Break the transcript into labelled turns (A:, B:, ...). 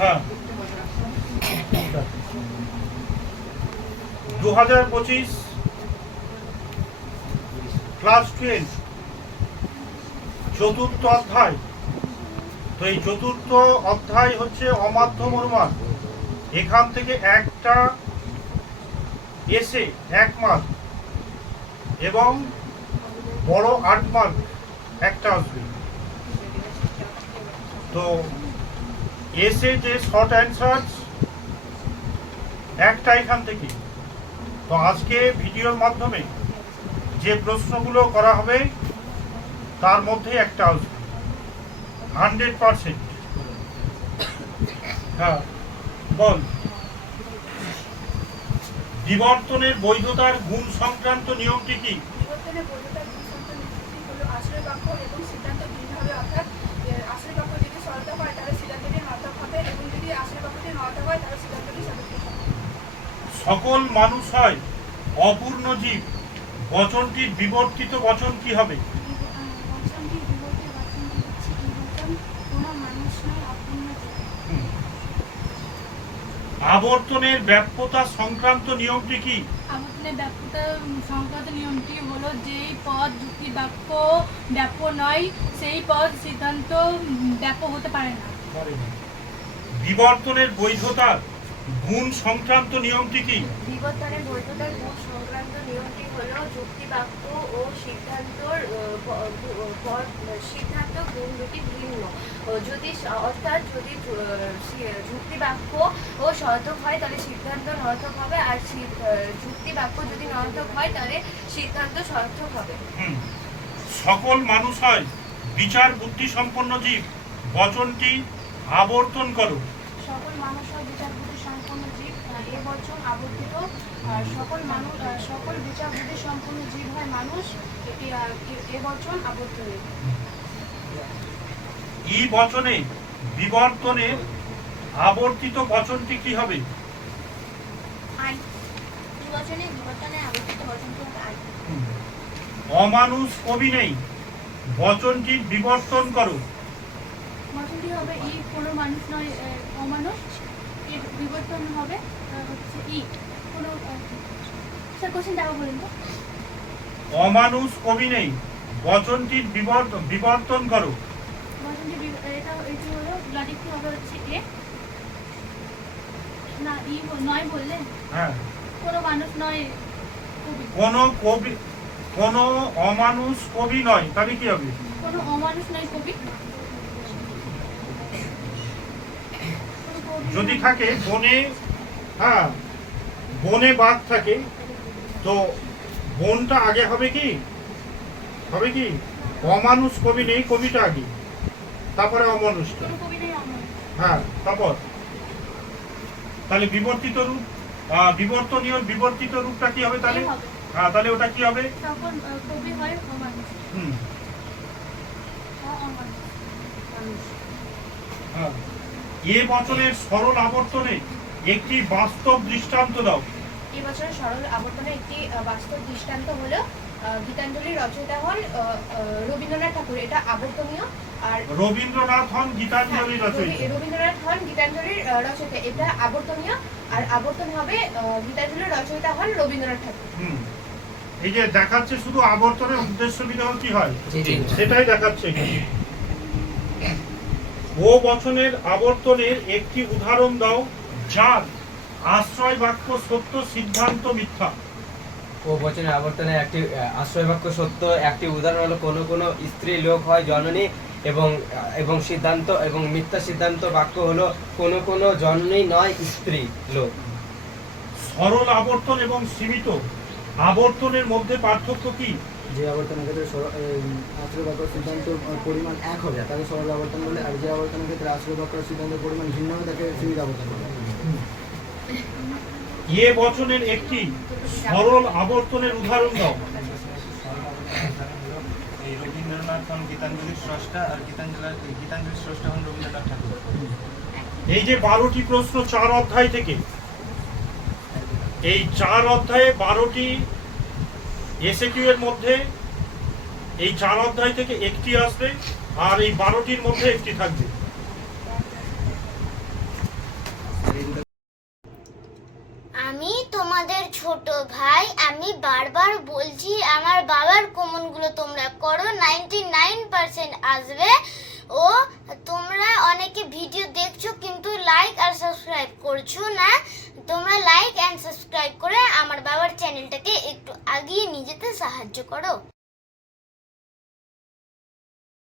A: হ্যাঁ। দু হাজার পঁচিশ ক্লাস টুয়েলভ চতুর্থ অধ্যায়। তো এই চতুর্থ অধ্যায় হচ্ছে অমাধ্যম অনুমান। এখান থেকে একটা এসে এক মার্ক এবং বড় আট মার্ক একটা আসবে। তো এসে যে শর্ট অ্যান্সার একটা এখান থেকে। তো আজকে ভিডিওর মাধ্যমে যে প্রশ্নগুলো করা হবে, তার মধ্যে একটা আসবে। হান্ড্রেড পারসেন্ট হ্যাঁ বল। বিবর্তনের বৈধতার গুণ সংক্রান্ত নিয়মটি কি?
B: আশ্রয় বাক্য এবং সিদ্ধান্ত ভিন্ন হবে অর্থাৎ আশ্রয় বাক্য যদি সরলতা হয়, তাহলে সিদ্ধান্তটি
A: সকল মানুষ হয় অপূর্ণ জীব। বচনটির বিবর্তিত বচন কি হবে। আবর্তনের ব্যাপ্যতা সংক্রান্ত নিয়মটি কি?
C: আবর্তনের ব্যাপ্যতা সংক্রান্ত নিয়মটি হলো যেই পদ যুক্তি বাক্য ব্যাপ্য নয় সেই পদ সিদ্ধান্ত ব্যাপ্য হতে পারে না।
A: বিবর্তনের বৈধতার গুণ সংক্রান্ত নিয়মটি কি?
D: বিবর্তনের বৈধতার গুণ সংক্রান্ত নিয়মটি হলো যুক্তি বাক্য ও সিদ্ধান্তর সিদ্ধান্ত গুণ দুটি ভিন্ন। ও যদি অর্থাৎ যদি যু- আহ, সি- যুক্তি বাক্য ও সর্থক হয় তাহলে সিদ্ধান্ত নর্থক হবে। আর আহ, যদি নর্থক হয় তাহলে সিদ্ধান্ত সর্থক হবে।
A: সকল মানুষ হয় বিচার বুদ্ধি সম্পন্ন জীব বচনটি আবর্তন করো।
B: সকল মানুষ হয় বিচার বুদ্ধি সম্পন্ন জীব এ বচন আবর্তিত। সকল মানুষ সকল বিচার বুদ্ধি সম্পন্ন জীব হয় মানুষ এটি এ- বচন আবর্তনের
A: ই বচনে বিবর্তনের আবর্তিত বচনটি কি হবে?
D: আই বিবচনে বিবর্তনে আবর্তিত বচনটি হবে আই
A: অমানুষ কবি নেই বচনটির বিবর্তন করো।
C: বচনটি হবে ই কোনো মানুষ নয় অমানুষ। এর বিবর্তন হবে হচ্ছে ই কোনো স্যার বলুন তো।
A: অমানুষ কবি নেই বচনটির বিবর্তন বিবর্তন করো।
C: বচনটি এটা এটি হলো হবে হচ্ছে এ। না ই নয় বললে?
A: হ্যাঁ।
C: কোনো মানুষ নয় কবি।
A: কোন কবি কোন অমানুষ কবি নয় তাহলে কি হবে?
C: কোনো অমানুষ নয় কবি কোনো কবি
A: যদি থাকে বনে হ্যাঁ বনে বাঘ থাকে তো বনটা আগে হবে কি? হবে কি? অমানুষ কবি নেই কবিটা আগে। তারপরে অমানুষটা।
C: অমানুষ।
A: হ্যাঁ তারপর? তাহলে বিবর্তিত রূপ বিবর্তনীয় বিবর্তিত রূপটা কি হবে তাহলে? হ্যাঁ তাহলে ওটা কি হবে? হুম। হ্যাঁ। এ বছরের সরল আবর্তনে একটি বাস্তব দৃষ্টান্ত দাও।
D: এই বছরের সরল আবর্তনের একটি বাস্তব দৃষ্টান্ত হলো আহ, গীতাঞ্জলির রচয়িতা হন রবীন্দ্রনাথ ঠাকুর। এটা আবর্তনীয়। আর
A: রবীন্দ্রনাথ হন গীতাঞ্জলি
D: হ্যাঁ,
A: রচয়িতা।
D: রবীন্দ্রনাথ হন গীতাঞ্জলির রচয়িতা। এটা আবর্তনীয়। আর আবর্তন হবে আহ, গীতাঞ্জলির রচয়িতা হন রবীন্দ্রনাথ ঠাকুর।
A: হুম। এই যে দেখাচ্ছে শুধু আবর্তনের উদ্দেশ্য বিধান কি হয়? সেটাই দেখাচ্ছে। এখানে ও বচনের আবর্তনের একটি উদাহরণ দাও যার আশ্রয় বাক্য সত্য সিদ্ধান্ত মিথ্যা।
E: ও বচনের আবর্তনে একটি আশ্রয় বাক্য সত্য একটি উদাহরণ হলো কোনো কোনো স্ত্রী লোক হয় জননী এবং এবং সিদ্ধান্ত এবং মিথ্যা সিদ্ধান্ত বাক্য হলো কোনো কোনো জননী নয় স্ত্রী লোক।
A: সরল আবর্তন এবং সীমিত। আবর্তনের মধ্যে পার্থক্য কি?
F: যে আবর্তনের ক্ষেত্রে আশ্রয় বাক্য সিদ্ধান্ত পরিমাণ এক হবে তাকে সরল আবর্তন বলে আর যে আবর্তনের ক্ষেত্রে আশ্রয় বাক্য সিদ্ধান্তের পরিমাণ ভিন্ন হবে তাকে সীমিত আবর্তন বলে।
A: এ বচনের একটি সরল আবর্তনের উদাহরণ দাও।
G: এই রবীন্দ্রনাথ হন গীতাঞ্জলির স্রষ্টা আর গীতাঞ্জলি গীতাঞ্জলির স্রষ্টা হন রবীন্দ্রনাথ ঠাকুর।
A: এই যে বারোটি প্রশ্ন চার অধ্যায় থেকে এই চার অধ্যায়ে বারোটি এসএকিউ এর মধ্যে এই চার অধ্যায় থেকে একটি আসবে আর এই বারোটির মধ্যে একটি থাকবে।
H: আমি তোমাদের ছোট ভাই, আমি বারবার বলছি, আমার বাবার কমনগুলো তোমরা করো নাইনটি নাইন পার্সেন্ট আসবে। ও, তোমরা অনেকে ভিডিও দেখছ, কিন্তু লাইক আর সাবস্ক্রাইব করছ না। তোমরা লাইক অ্যান্ড সাবস্ক্রাইব করে আমার বাবার চ্যানেলটাকে একটু আগিয়ে নিয়ে যেতে সাহায্য করো